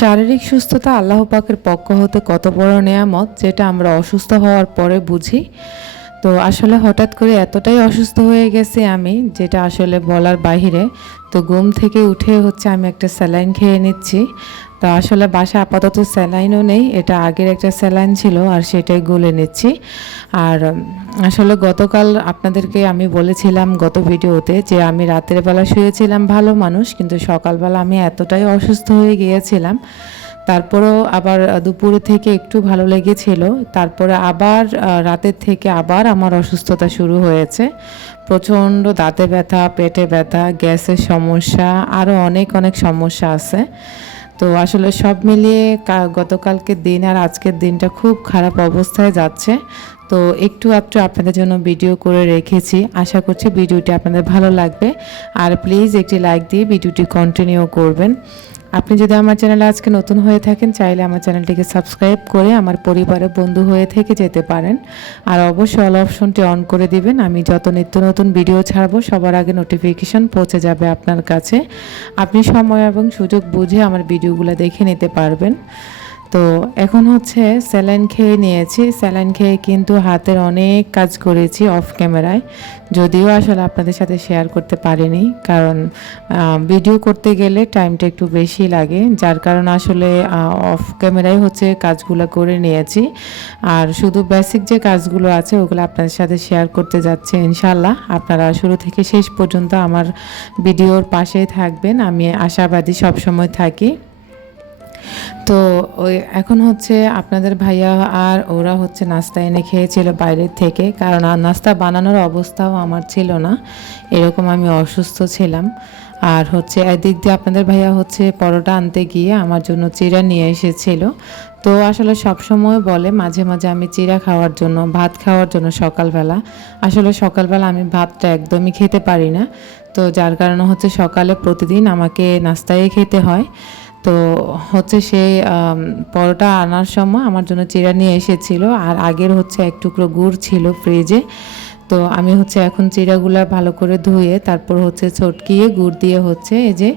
শারীরিক সুস্থতা আল্লাহ পাকের পক্ষ হতে কত বড় নেয়ামত, যেটা আমরা অসুস্থ হওয়ার পরে বুঝি। তো আসলে হঠাৎ করে এতটাই অসুস্থ হয়ে গেছি আমি, যেটা আসলে বলার বাহিরে। তো ঘুম থেকে উঠে হচ্ছে আমি একটা স্যালাইন খেয়ে নিচ্ছি। তো আসলে বাসা আপাতত স্যালাইনও নেই, এটা আগের একটা স্যালাইন ছিল আর সেটাই গুলে নিচ্ছি। আর আসলে গতকাল আপনাদেরকে আমি বলেছিলাম গত ভিডিওতে যে আমি রাতের বেলা শুয়েছিলাম ভালো মানুষ, কিন্তু সকালবেলা আমি এতটাই অসুস্থ হয়ে গিয়েছিলাম। তারপরেও আবার দুপুরে থেকে একটু ভালো লেগেছিল, তারপরে আবার রাতের থেকে আবার আমার অসুস্থতা শুরু হয়েছে। প্রচণ্ড দাঁতে ব্যথা, পেটে ব্যথা, গ্যাসের সমস্যা আরও অনেক অনেক সমস্যা আছে। তো আসলে সব মিলিয়ে কা- গতকালকের দিন আর আজকের দিনটা খুব খারাপ অবস্থায় যাচ্ছে। তো একটু একটু আপনাদের জন্য ভিডিও করে রেখেছি। আশা করছি ভিডিওটি আপনাদের ভালো লাগবে। আর প্লিজ একটি লাইক দিয়ে ভিডিওটি কন্টিনিউ করবেন। আপনি যদি আমার চ্যানেলে আজকে নতুন হয়ে থাকেন, চাইলে আমার চ্যানেলটিকে সাবস্ক্রাইব করে আমার পরিবারে বন্ধু হয়ে থেকে যেতে পারেন। আর অবশ্যই অল অপশনটি অন করে দিবেন। আমি যত নিত্য নতুন ভিডিও ছাড়বো, সবার আগে নোটিফিকেশান পৌঁছে যাবে আপনার কাছে। আপনি সময় এবং সুযোগ বুঝে আমার ভিডিওগুলো দেখে নিতে পারবেন। তো এখন হচ্ছে স্যালাইন খেয়ে নিয়েছি। স্যালাইন খেয়ে কিন্তু হাতের অনেক কাজ করেছি অফ ক্যামেরায়। যদিও আসলে আপনাদের সাথে শেয়ার করতে পারিনি, কারণ ভিডিও করতে গেলে টাইমটা একটু বেশি লাগে। যার কারণে আসলে অফ ক্যামেরায় হচ্ছে কাজগুলো করে নিয়েছি। আর শুধু বেসিক যে কাজগুলো আছে, ওগুলো আপনাদের সাথে শেয়ার করতে যাচ্ছে ইনশাল্লাহ আপনারা শুরু থেকে শেষ পর্যন্ত আমার ভিডিওর পাশেই থাকবেন। আমি আশাবাদী সবসময় থাকি। তো ওই এখন হচ্ছে আপনাদের ভাইয়া আর ওরা হচ্ছে নাস্তা এনে খেয়েছিল বাইরের থেকে। কারণ আর নাস্তা বানানোর অবস্থাও আমার ছিল না। এরকম আমি অসুস্থ ছিলাম। আর হচ্ছে এদিক দিয়ে আপনাদের ভাইয়া হচ্ছে পরোটা আনতে গিয়ে আমার জন্য চিরা নিয়ে এসেছিল। তো আসলে সব সময় বলে মাঝে মাঝে আমি চিরা খাওয়ার জন্য, ভাত খাওয়ার জন্য সকালবেলা। আসলে সকালবেলা আমি ভাতটা একদমই খেতে পারি না। তো যার কারণে হচ্ছে সকালে প্রতিদিন আমাকে নাস্তায় খেতে হয়। তো হচ্ছে সেই পরোটা আনার সময় আমার জন্য চিরা নিয়ে এসেছিল, আর আগের হচ্ছে এক টুকরো গুড় ছিল ফ্রিজে। তো আমি হচ্ছে এখন চিরাগুলা ভালো করে ধুয়ে, তারপর হচ্ছে ছটকিয়ে গুড় দিয়ে হচ্ছে এই যে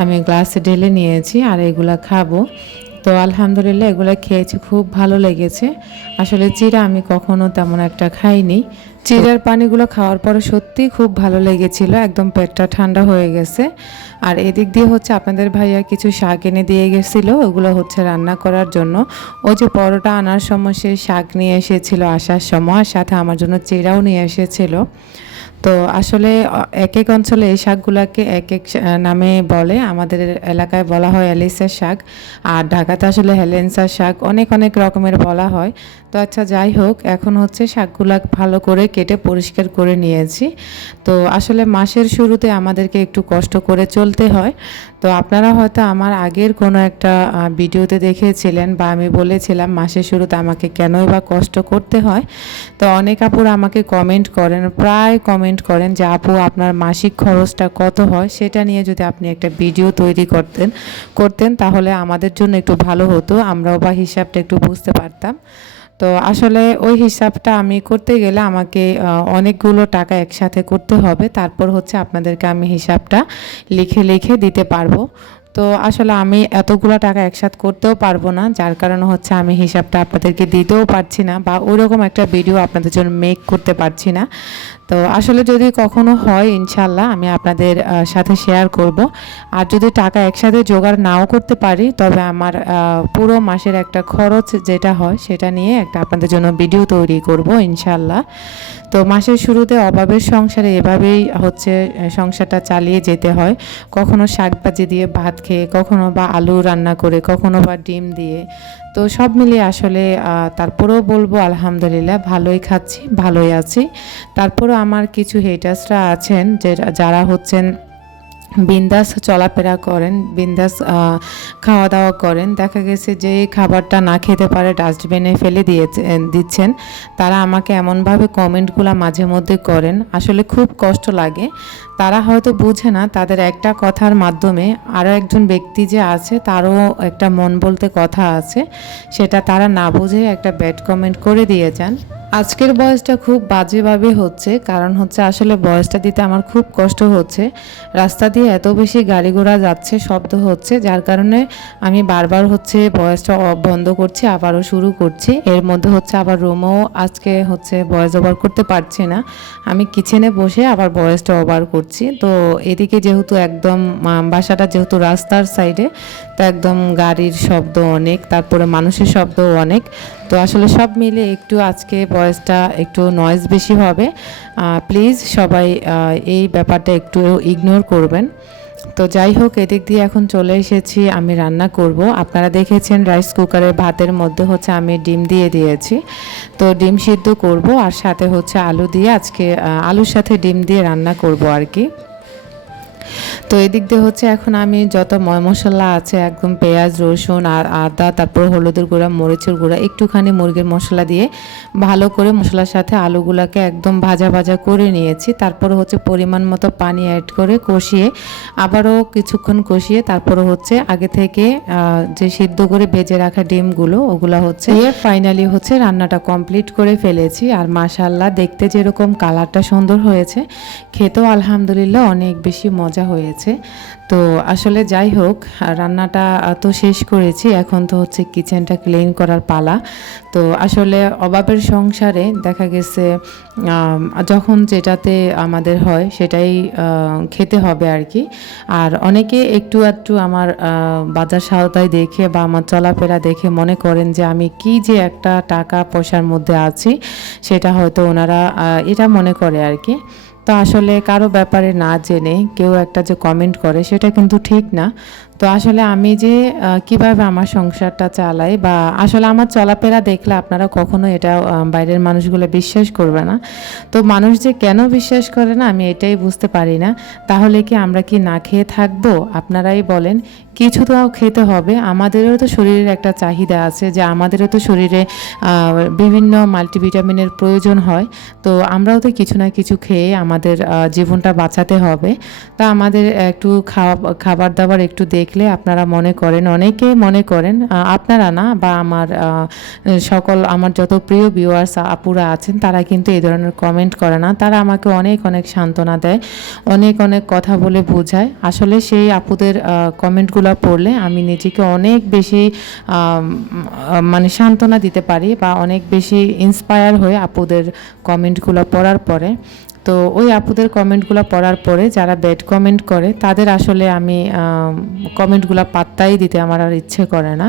আমি গ্লাসে ঢেলে নিয়েছি, আর এগুলা খাব। তো আলহামদুলিল্লাহ এগুলো খেয়েছি, খুব ভালো লেগেছে। আসলে চিরা আমি কখনো তেমন একটা খাইনি। চিরার পানিগুলো খাওয়ার পরে সত্যি খুব ভালো লেগেছিল, একদম পেটটা ঠান্ডা হয়ে গেছে। আর এদিক দিয়ে হচ্ছে আপনাদের ভাইয়া কিছু শাক এনে দিয়ে গেছিল, ওগুলো হচ্ছে রান্না করার জন্য। ওই যে পরোটা আনার সময় সে শাক নিয়ে এসেছিল আসার সময় সাথে আমার জন্য চিরাও নিয়ে এসেছিল। তো আসলে এক এক অঞ্চলে এই শাকগুলাকে এক এক নামে বলে। আমাদের এলাকায় বলা হয় অ্যালিসের শাক। আর ঢাকাতে আসলে হেলেন্সার শাক অনেক অনেক রকমের বলা হয়। তো আচ্ছা যাই হোক, এখন হচ্ছে শাকগুলা ভালো করে কেটে পরিষ্কার করে নিয়েছি। তো আসলে মাসের শুরুতে আমাদেরকে একটু কষ্ট করে চলতে হয়। তো আপনারা হয়তো আমার আগের কোনো একটা ভিডিওতে দেখেছিলেন বা আমি বলেছিলাম মাসের শুরুতে আমাকে কেনই বা কষ্ট করতে হয়। তো অনেক আপুরা আমাকে কমেন্ট করেন, প্রায় কমেন্ট করেন যে, আপু, আপনার মাসিক খরচটা কত হয়? সেটা নিয়ে যদি আপনি একটা ভিডিও তৈরি করতেন করতেন, তাহলে আমাদের জন্য একটু ভালো হতো। আমরাও বা হিসাবটা একটু বুঝতে পারতাম। তো আসলে ওই হিসাবটা আমি করতে গেলে আমাকে অনেকগুলো টাকা একসাথে করতে হবে। তারপর হচ্ছে আপনাদেরকে আমি হিসাবটা লিখে লিখে দিতে পারব। তো আসলে আমি এতগুলো টাকা একসাথে করতেও পারব না, যার কারণে হচ্ছে আমি হিসাবটা আপনাদেরকে দিতেও পারছি না বা ওইরকম একটা ভিডিও আপনাদের জন্য মেক করতে পারছি না। তো আসলে যদি কখনো হয় ইনশাল্লাহ আমি আপনাদের সাথে শেয়ার করব। আর যদি টাকা একসাথে জোগাড় নাও করতে পারি, তবে আমার পুরো মাসের একটা খরচ যেটা হয়, সেটা নিয়ে একটা আপনাদের জন্য ভিডিও তৈরি করব ইনশাল্লাহ তো মাসের শুরুতে অভাবের সংসারে এভাবেই হচ্ছে সংসারটা চালিয়ে যেতে হয়। কখনো শাকভাজি দিয়ে ভাত খেয়ে, কখনো বা আলু রান্না করে, কখনো বা ডিম দিয়ে। তো সব মিলিয়ে আসলে তারপরেও বলব আলহামদুলিল্লাহ ভালোই খাচ্ছি, ভালোই আছি। তারপরও আমার কিছু হেটার্সরা আছেন যে, যারা হচ্ছেন বিন্দাস চলাফেরা করেন, বিন্দাস খাওয়া দাওয়া করেন। দেখা গেছে যে খাবারটা না খেতে পারে, ডাস্টবিনে ফেলে দিয়েছে দিচ্ছেন। তারা আমাকে এমনভাবে কমেন্টগুলো মাঝে মধ্যে করেন, আসলে খুব কষ্ট লাগে। তারা হয়তো বুঝে না, তাদের একটা কথার মাধ্যমে আরও একজন ব্যক্তি যে আছে, তারও একটা মন বলতে কথা আছে। সেটা তারা না বুঝে একটা ব্যাড কমেন্ট করে দিয়ে যান। আজকের বয়সটা খুব বাজেভাবে হচ্ছে, কারণ হচ্ছে আসলে বয়সটা দিতে আমার খুব কষ্ট হচ্ছে। রাস্তা দিয়ে এত বেশি গাড়ি ঘোড়া যাচ্ছে, শব্দ হচ্ছে, যার কারণে আমি বারবার হচ্ছে বয়সটা বন্ধ করছি, আবারও শুরু করছি। এর মধ্যে হচ্ছে আবার রুমও আজকে হচ্ছে বয়স ওভার করতে পারছি না। আমি কিচেনে বসে আবার বয়সটা ওভার করছি। তো এদিকে যেহেতু একদম বাসাটা যেহেতু রাস্তার সাইডে তো একদম গাড়ির শব্দ অনেক, তারপরে মানুষের শব্দ অনেক। তো আসলে সব মিলে একটু আজকে ভয়েসটা একটু নয়েজ বেশি হবে। প্লিজ সবাই এই ব্যাপারটা একটু ইগনোর করবেন। তো যাই হোক, এদিক দিয়ে এখন চলে এসেছি, আমি রান্না করব। আপনারা দেখেছেন রাইস কুকারের ভাতের মধ্যে হচ্ছে আমি ডিম দিয়ে দিয়েছি। তো ডিম সিদ্ধ করব, আর সাথে হচ্ছে আলু দিয়ে আজকে আলুর সাথে ডিম দিয়ে রান্না করব আর কি। তো এদিক দিয়ে হচ্ছে এখন আমি যত ময় মশলা আছে, একদম পেঁয়াজ, রসুন আর আদা, তারপর হলুদের গুঁড়া, মরিচের গুঁড়া, একটুখানি মুরগির মশলা দিয়ে ভালো করে মশলার সাথে আলুগুলাকে একদম ভাজা ভাজা করে নিয়েছি। তারপর হচ্ছে পরিমাণ মতো পানি অ্যাড করে কষিয়ে আবারও কিছুক্ষণ কষিয়ে তারপর হচ্ছে আগে থেকে যে সিদ্ধ করে ভেজে রাখা ডিমগুলো, ওগুলা হচ্ছে ফাইনালি হচ্ছে রান্নাটা কমপ্লিট করে ফেলেছি। আর মাশাল্লাহ দেখতে যেরকম কালারটা সুন্দর হয়েছে, খেতেও আলহামদুলিল্লাহ অনেক বেশি মজা হয়েছে। তো আসলে যাই হোক রান্নাটা তো শেষ করেছি। এখন তো হচ্ছে কিচেনটা ক্লিন করার পালা। তো আসলে অভাবের সংসারে দেখা গেছে যখন যেটাতে আমাদের হয়, সেটাই খেতে হবে আর কি। আর অনেকে একটু একটু আমার বাজার সাহতায় দেখে বা আমার চলাফেরা দেখে মনে করেন যে আমি কি যে একটা টাকা পয়সার মধ্যে আছি, সেটা হয়তো ওনারা এটা মনে করে আর কি। তো আসলে কারও ব্যাপারে না জেনে কেউ একটা যে কমেন্ট করে সেটা কিন্তু ঠিক না। তো আসলে আমি যে কীভাবে আমার সংসারটা চালাই বা আসলে আমার চলাফেরা দেখলে আপনারা কখনো এটা বাইরের মানুষগুলো বিশ্বাস করবে না। তো মানুষ যে কেন বিশ্বাস করে না আমি এটাই বুঝতে পারি না। তাহলে কি আমরা কি না খেয়ে থাকব? আপনারাই বলেন। কিছু তো খেতে হবে। আমাদেরও তো শরীরের একটা চাহিদা আছে যে আমাদেরও তো শরীরে বিভিন্ন মাল্টিভিটামিনের প্রয়োজন হয়। তো আমরাও তো কিছু না কিছু খেয়ে আমাদের জীবনটা বাঁচাতে হবে। তা আমাদের একটু খাওয়া, খাবার দাবার একটু দেখলে আপনারা মনে করেন, অনেকেই মনে করেন আপনারা না বা আমার সকল আমার যত প্রিয় ভিউয়ার্স আপুরা আছেন, তারা কিন্তু এই ধরনের কমেন্ট করে না। তারা আমাকে অনেক অনেক সান্ত্বনা দেয়, অনেক অনেক কথা বলে বোঝায়। আসলে সেই আপুদের কমেন্টগুলো পড়লে আমি নিজেকে অনেক বেশি মানে সান্ত্বনা দিতে পারি বা অনেক বেশি ইন্সপায়ার হয়ে আপুদের কমেন্টগুলো পড়ার পরে। তো ওই আপুদের কমেন্টগুলো পড়ার পরে যারা ব্যাড কমেন্ট করে, তাদের আসলে আমি কমেন্টগুলো পাত্তাই দিতে আমার আর ইচ্ছে করে না।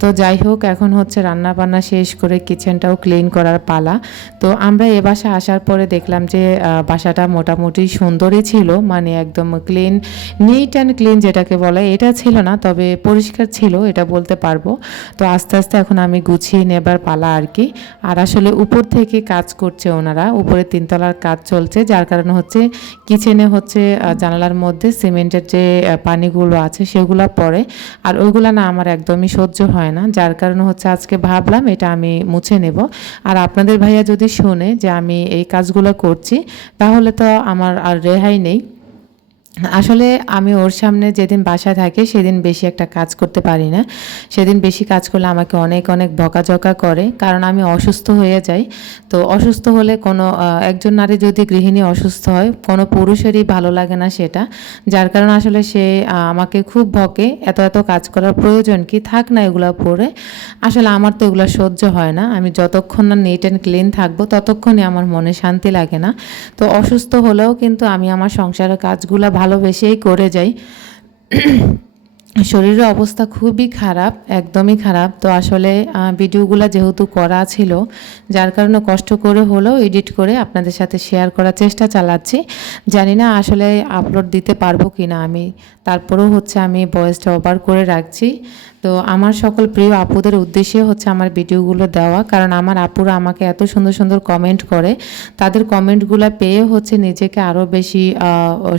তো যাই হোক, এখন হচ্ছে রান্না বান্না শেষ করে কিচেনটাও ক্লিন করার পালা। তো আমরা এ বাসা আসার পরে দেখলাম যে বাসাটা মোটামুটি সুন্দরই ছিল মানে একদম ক্লিন, নিট অ্যান্ড ক্লিন যেটাকে বলে। এটা ছিল না, তবে পরিষ্কার ছিল, এটা বলতে পারব। তো আস্তে আস্তে এখন আমি গুছিয়ে নেবার পালা আর কি। আর আসলে উপর থেকে কাজ করছে ওনারা উপরে তিনতলার কাজ চলছে, যার কারণে হচ্ছে কিচেনে হচ্ছে জানালার মধ্যে সিমেন্টের যে পানিগুলো আছে সেগুলো পড়ে। আর ওইগুলো না আমার একদমই সহ্য হয় না। যার কারণে হচ্ছে আজকে ভাবলাম এটা আমি মুছে নেব। আর আপনাদের ভাইয়া যদি শোনে যে আমি এই কাজগুলো করছি, তাহলে তো আমার আর রেহাই নেই। আসলে আমি ওর সামনে যেদিন বাসায় থাকে, সেদিন বেশি একটা কাজ করতে পারি না। সেদিন বেশি কাজ করলে আমাকে অনেক অনেক বকাঝকা করে। কারণ আমি অসুস্থ হয়ে যাই। তো অসুস্থ হলে কোনো একজন নারী যদি গৃহিণী অসুস্থ হয়, কোনো পুরুষেরই ভালো লাগে না সেটা। যার কারণে আসলে সে আমাকে খুব বকে। এত এত কাজ করার প্রয়োজন কি? থাক না এগুলো পরে আসলে আমার তো এগুলো সহ্য হয় না। আমি যতক্ষণ না নিট অ্যান্ড ক্লিন থাকব, ততক্ষণই আমার মনে শান্তি লাগে না। তো অসুস্থ হলেও কিন্তু আমি আমার সংসারের কাজগুলো ভালোবেসেই করে যাই। শরীরের অবস্থা খুবই খারাপ, একদমই খারাপ। তো আসলে ভিডিওগুলো যেহেতু করা ছিল, যার কারণে কষ্ট করে হলেও এডিট করে আপনাদের সাথে শেয়ার করার চেষ্টা চালাচ্ছি। জানি না আসলে আপলোড দিতে পারব কি না আমি। তারপরেও হচ্ছে আমি ভয়েসটা ওভার করে রাখছি। তো আমার সকল প্রিয় আপুদের উদ্দেশ্যে হচ্ছে আমার ভিডিওগুলো দেওয়া। কারণ আমার আপুরা আমাকে এত সুন্দর সুন্দর কমেন্ট করে। তাদের কমেন্টগুলো পেয়ে হচ্ছে নিজেকে আরও বেশি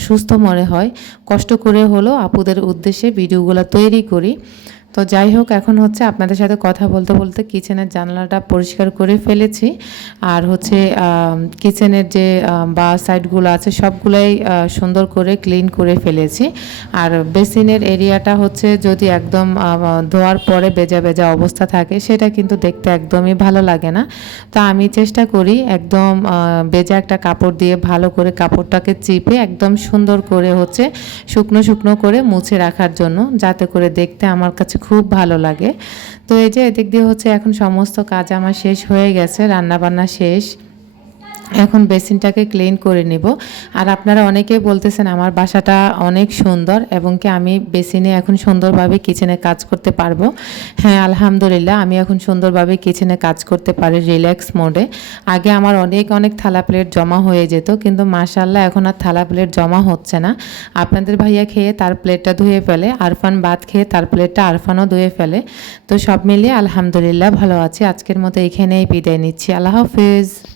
সুস্থ মনে হয়। কষ্ট করে হলেও আপুদের উদ্দেশ্যে ভিডিওগুলো তৈরি করি। তো যাই হোক, এখন হচ্ছে আপনাদের সাথে কথা বলতে বলতে কিচেনের জানলাটা পরিষ্কার করে ফেলেছি। আর হচ্ছে কিচেনের যে বা সাইডগুলো আছে সবগুলাই সুন্দর করে ক্লিন করে ফেলেছি। আর বেসিনের এরিয়াটা হচ্ছে যদি একদম ধোয়ার পরে বেজা বেজা অবস্থা থাকে, সেটা কিন্তু দেখতে একদমই ভালো লাগে না। তা আমি চেষ্টা করি একদম বেজা একটা কাপড় দিয়ে ভালো করে কাপড়টাকে চিপে একদম সুন্দর করে হচ্ছে শুকনো শুকনো করে মুছে রাখার জন্য, যাতে করে দেখতে আমার কাছে খুব ভালো লাগে। তো এই যে এদিক দিয়ে হচ্ছে এখন সমস্ত কাজ আমার শেষ হয়ে গেছে রান্না বান্না শেষ। এখন বেসিনটাকে ক্লিন করে নেব। আর আপনারা অনেকেই বলতেছেন, আমার বাসাটা অনেক সুন্দর এবং কি আমি বেসিনে এখন সুন্দরভাবে কিচেনে কাজ করতে পারব? হ্যাঁ আলহামদুলিল্লাহ, আমি এখন সুন্দরভাবে কিচেনে কাজ করতে পারি রিল্যাক্স মোডে আগে আমার অনেক অনেক থালা প্লেট জমা হয়ে যেত, কিন্তু মাশাল্লাহ এখন আর থালা প্লেট জমা হচ্ছে না। আপনাদের ভাইয়া খেয়ে তার প্লেটটা ধুয়ে ফেলে, আরফান ভাত খেয়ে তার প্লেটটা আরফানও ধুয়ে ফেলে। তো সব মিলিয়ে আলহামদুলিল্লাহ ভালো আছি। আজকের মতো এখানেই বিদায় নিচ্ছি। আল্লাহ হাফিজ।